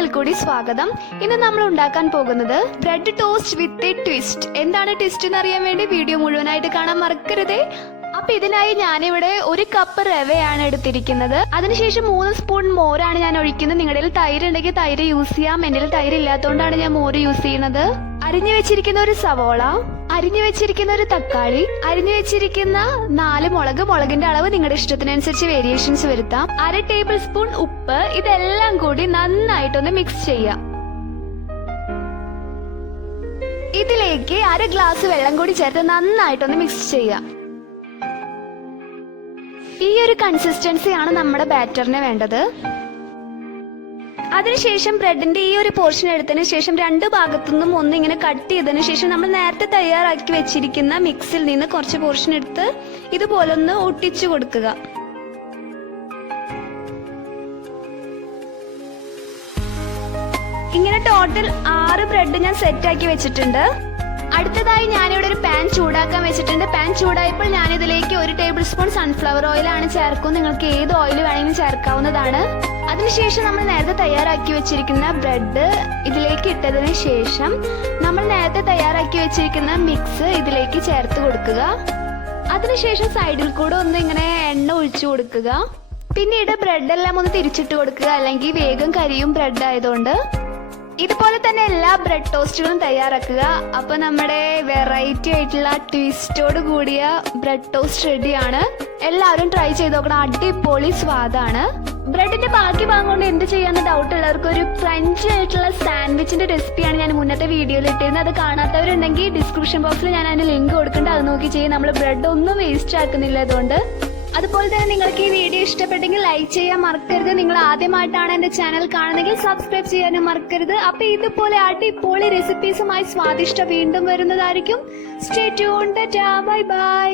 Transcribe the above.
ഒരിക്കൽ കൂടി സ്വാഗതം. ഇന്ന് നമ്മൾ ഉണ്ടാക്കാൻ പോകുന്നത് bread toast with a twist. എന്താണ് ട്വിസ്റ്റ് എന്ന് അറിയാൻ വേണ്ടി വീഡിയോ മുഴുവനായിട്ട് കാണാൻ മറക്കരുതേ. അപ്പൊ ഇതിനായി ഞാനിവിടെ 1 കപ്പ് റവയാണ് എടുത്തിരിക്കുന്നത്. അതിനുശേഷം 3 സ്പൂൺ മോരാണ് ഞാൻ ഒഴിക്കുന്നത്. നിങ്ങളുടെ തൈര് ഉണ്ടെങ്കിൽ തൈര് യൂസ് ചെയ്യാം. എന്റെ തൈര് ഇല്ലാത്തതുകൊണ്ടാണ് ഞാൻ മോര് യൂസ് ചെയ്യുന്നത്. അരിഞ്ഞു വെച്ചിരിക്കുന്ന ഒരു സവോള, അരിഞ്ഞു വെച്ചിരിക്കുന്ന ഒരു തക്കാളി, അരിഞ്ഞു വെച്ചിരിക്കുന്ന 4 മുളക്. മുളകിന്റെ അളവ് നിങ്ങളുടെ ഇഷ്ടത്തിനനുസരിച്ച് വേരിയേഷൻസ് വരുത്താം. 1/2 ടേബിൾ സ്പൂൺ ഉപ്പ്. ഇതെല്ലാം കൂടി നന്നായിട്ടൊന്ന് മിക്സ് ചെയ്യാം. ഇതിലേക്ക് 1/2 ഗ്ലാസ് വെള്ളം കൂടി ചേർത്ത് നന്നായിട്ടൊന്ന് മിക്സ് ചെയ്യാം. ഈ ഒരു കൺസിസ്റ്റൻസിയാണ് നമ്മുടെ ബാറ്ററിന് വേണ്ടത്. അതിനുശേഷം ബ്രെഡിന്റെ ഈ ഒരു പോർഷൻ എടുത്തതിന് ശേഷം 2 ഭാഗത്തുനിന്നും ഒന്ന് ഇങ്ങനെ കട്ട് ചെയ്തതിനു ശേഷം നമ്മൾ നേരത്തെ തയ്യാറാക്കി വെച്ചിരിക്കുന്ന മിക്സിൽ നിന്ന് കുറച്ച് പോർഷൻ എടുത്ത് ഇതുപോലെ ഒന്ന് ഒട്ടിച്ചു കൊടുക്കുക. ഇങ്ങനെ ടോട്ടൽ 6 ബ്രെഡ് ഞാൻ സെറ്റ് ആക്കി വെച്ചിട്ടുണ്ട്. അടുത്തതായി ഞാനിവിടെ ഒരു പാൻ ചൂടാക്കാൻ വെച്ചിട്ടുണ്ട്. പാൻ ചൂടായപ്പോൾ ഞാൻ ഇതിലേക്ക് 1 ടേബിൾ സ്പൂൺ സൺഫ്ലവർ ഓയിൽ ആണ് ചേർക്കുന്നത്. നിങ്ങൾക്ക് ഏത് ഓയിൽ വേണമെങ്കിലും ചേർക്കാവുന്നതാണ്. അതിനുശേഷം നമ്മൾ നേരത്തെ തയ്യാറാക്കി വെച്ചിരിക്കുന്ന ബ്രെഡ് ഇതിലേക്ക് ഇട്ടതിന് ശേഷം നമ്മൾ നേരത്തെ തയ്യാറാക്കി വെച്ചിരിക്കുന്ന മിക്സ് ഇതിലേക്ക് ചേർത്ത് കൊടുക്കുക. അതിനുശേഷം സൈഡിൽ കൂടെ ഒന്ന് ഇങ്ങനെ എണ്ണ ഒഴിച്ചു കൊടുക്കുക. പിന്നീട് ബ്രെഡ് എല്ലാം ഒന്ന് തിരിച്ചിട്ട് കൊടുക്കുക, അല്ലെങ്കിൽ വേഗം കരിയും ബ്രെഡ് ആയതുകൊണ്ട്. ഇതുപോലെ തന്നെ എല്ലാ ബ്രെഡ് ടോസ്റ്റുകളും തയ്യാറാക്കുക. അപ്പൊ നമ്മുടെ വെറൈറ്റി ആയിട്ടുള്ള ട്വിസ്റ്റോട് കൂടിയ ബ്രെഡ് ടോസ്റ്റ് റെഡിയാണ്. എല്ലാവരും ട്രൈ ചെയ്ത് നോക്കണം. അടിപൊളി സ്വാദാണ്. ബ്രെഡിന്റെ ബാക്കി ഭാഗം കൊണ്ട് എന്ത് ചെയ്യാന്ന് ഡൗട്ട് ഉള്ളവർക്ക് ഒരു ക്രഞ്ചി ആയിട്ടുള്ള സാൻഡ്വിച്ചിന്റെ റെസിപ്പിയാണ് ഞാൻ മുന്നത്തെ വീഡിയോയിൽ ഇട്ടിരുന്നത്. അത് കാണാത്തവരുണ്ടെങ്കിൽ ഡിസ്ക്രിപ്ഷൻ ബോക്സിൽ ഞാൻ അതിന്റെ ലിങ്ക് കൊടുക്കുന്നുണ്ട്. അത് നോക്കി ചെയ്യും. നമ്മൾ ബ്രെഡ് ഒന്നും വേസ്റ്റ് ആക്കുന്നില്ല അതുകൊണ്ട്. അതുപോലെ തന്നെ നിങ്ങൾക്ക് ഈ വീഡിയോ ഇഷ്ടപ്പെട്ടെങ്കിൽ ലൈക്ക് ചെയ്യാൻ മറക്കരുത്. നിങ്ങൾ ആദ്യമായിട്ടാണ് എന്റെ ചാനൽ കാണുന്നതെങ്കിൽ സബ്സ്ക്രൈബ് ചെയ്യാനും മറക്കരുത്. അപ്പൊ ഇതുപോലെ അടിപൊളി റെസിപ്പീസുമായി സ്വാദിഷ്ട വീണ്ടും വരുന്നതായിരിക്കും. Stay tuned. Bye bye.